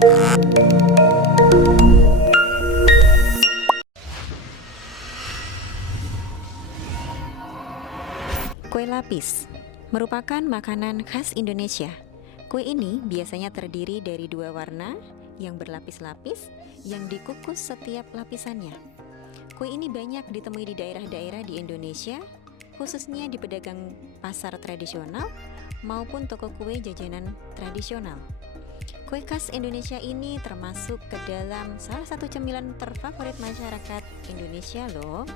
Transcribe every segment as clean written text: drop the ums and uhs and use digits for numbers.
Kue lapis merupakan makanan khas Indonesia. Kue ini biasanya terdiri dari dua warna yang berlapis-lapis yang dikukus setiap lapisannya. Kue ini banyak ditemui di daerah-daerah di Indonesia, khususnya di pedagang pasar tradisional maupun toko kue jajanan tradisional. Kue khas Indonesia ini termasuk ke dalam salah satu cemilan terfavorit masyarakat Indonesia loh.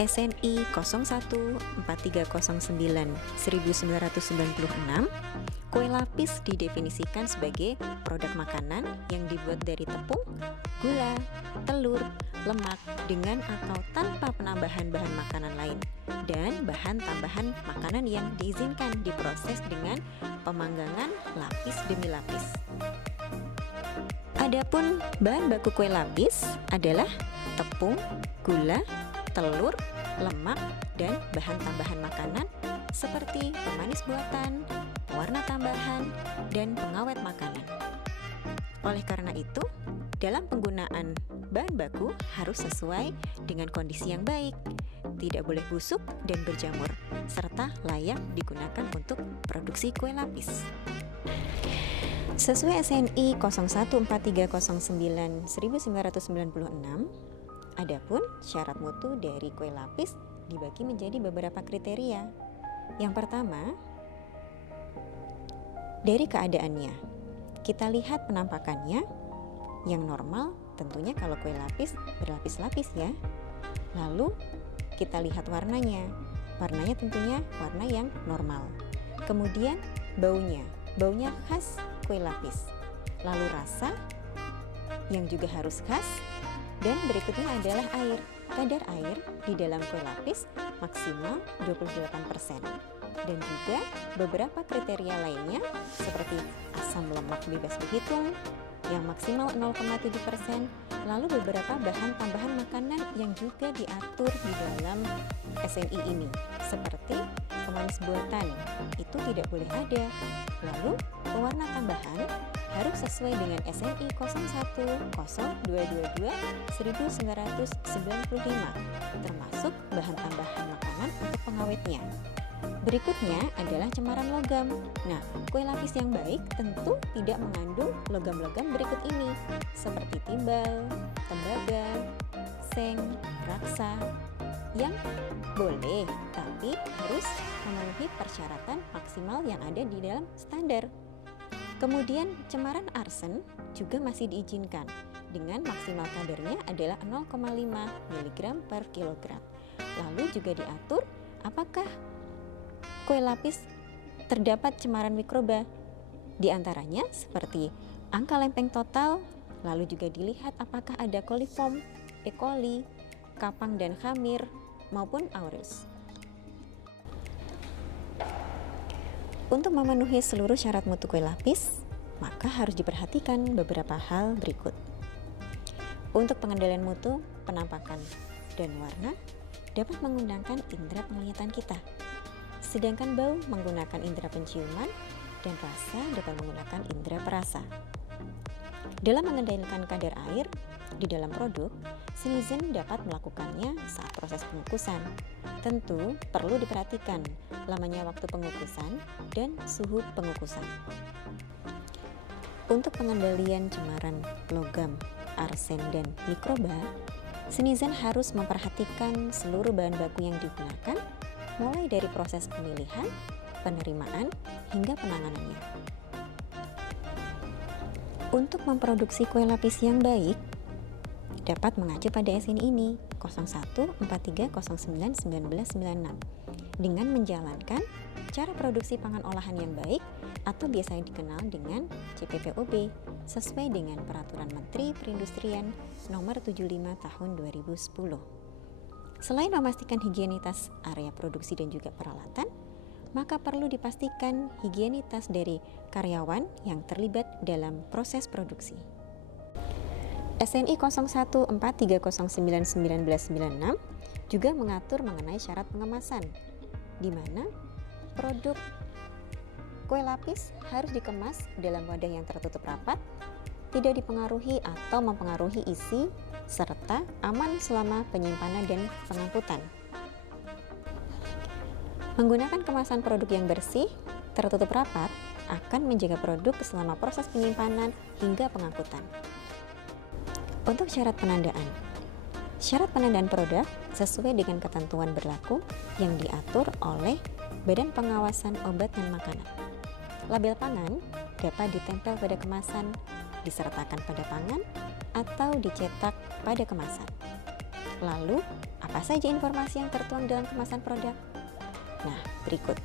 SNI 014309-1996, kue lapis didefinisikan sebagai produk makanan yang dibuat dari tepung, gula, telur, lemak dengan atau tanpa penambahan bahan makanan lain, dan bahan tambahan makanan yang diizinkan diproses dengan pemanggangan lapis demi lapis. Adapun bahan baku kue lapis adalah tepung, gula, telur, lemak, dan bahan tambahan makanan seperti pemanis buatan, pewarna tambahan, dan pengawet makanan. Oleh karena itu, dalam penggunaan bahan baku harus sesuai dengan kondisi yang baik, tidak boleh busuk dan berjamur, serta layak digunakan untuk produksi kue lapis. Sesuai SNI 014309-1996, adapun syarat mutu dari kue lapis dibagi menjadi beberapa kriteria. Yang pertama, dari keadaannya. Kita lihat penampakannya. Yang normal tentunya kalau kue lapis berlapis-lapis ya. Lalu kita lihat warnanya. Warnanya tentunya warna yang normal. Kemudian baunya. Baunya khas kue lapis. Lalu rasa yang juga harus khas. Dan berikutnya adalah air. Kadar air di dalam kue lapis maksimal 28%. Dan juga beberapa kriteria lainnya seperti asam lemak bebas berhitung yang maksimal 0,7%. Lalu beberapa bahan tambahan makanan yang juga diatur di dalam SNI ini seperti pemanis buatan, itu tidak boleh ada. Lalu pewarna tambahan harus sesuai dengan SNI 010222-1995, termasuk bahan tambahan makanan untuk pengawetnya. Berikutnya adalah cemaran logam. Nah, kue lapis yang baik tentu tidak mengandung logam-logam berikut ini, seperti timbal, tembaga, seng, raksa, yang boleh, tapi harus memenuhi persyaratan maksimal yang ada di dalam standar. Kemudian cemaran arsen juga masih diizinkan dengan maksimal kadarnya adalah 0,5 mg per kilogram. Lalu juga diatur apakah kue lapis terdapat cemaran mikroba, di antaranya seperti angka lempeng total, lalu juga dilihat apakah ada coliform, E. coli, kapang dan khamir, maupun aureus. Untuk memenuhi seluruh syarat mutu kue lapis, maka harus diperhatikan beberapa hal berikut. Untuk pengendalian mutu, penampakan, dan warna dapat menggunakan indera penglihatan kita. Sedangkan bau menggunakan indera penciuman dan rasa dapat menggunakan indera perasa. Dalam mengendalikan kadar air di dalam produk, Sneezen dapat melakukannya saat proses pengukusan. Tentu perlu diperhatikan lamanya waktu pengukusan dan suhu pengukusan. Untuk pengendalian cemaran logam, arsen, dan mikroba, Sneezen harus memperhatikan seluruh bahan baku yang digunakan, mulai dari proses pemilihan, penerimaan, hingga penanganannya. Untuk memproduksi kue lapis yang baik, dapat mengacu pada SNI ini 0143091996 dengan menjalankan cara produksi pangan olahan yang baik atau biasa dikenal dengan CPPOB sesuai dengan Peraturan Menteri Perindustrian Nomor 75 Tahun 2010. Selain memastikan higienitas area produksi dan juga peralatan, maka perlu dipastikan higienitas dari karyawan yang terlibat dalam proses produksi. SNI 0143091996 juga mengatur mengenai syarat pengemasan, di mana produk kue lapis harus dikemas dalam wadah yang tertutup rapat, tidak dipengaruhi atau mempengaruhi isi, serta aman selama penyimpanan dan pengangkutan. Menggunakan kemasan produk yang bersih, tertutup rapat, akan menjaga produk selama proses penyimpanan hingga pengangkutan. Untuk syarat penandaan. Syarat penandaan produk sesuai dengan ketentuan berlaku yang diatur oleh Badan Pengawasan Obat dan Makanan. Label pangan dapat ditempel pada kemasan, disertakan pada pangan, atau dicetak pada kemasan. Lalu, apa saja informasi yang tertuang dalam kemasan produk? Nah, berikut.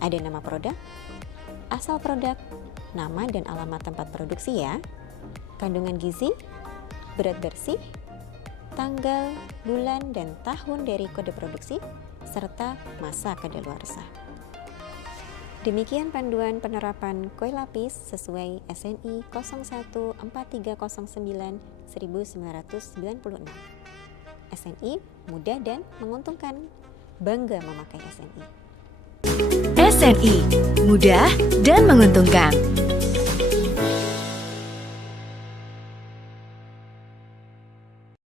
Ada nama produk, asal produk, nama dan alamat tempat produksi ya, kandungan gizi, berat bersih, tanggal, bulan, dan tahun dari kode produksi, serta masa kadaluarsa. Demikian panduan penerapan kue lapis sesuai SNI 014309-1996. SNI mudah dan menguntungkan. Bangga memakai SNI. SNI mudah dan menguntungkan.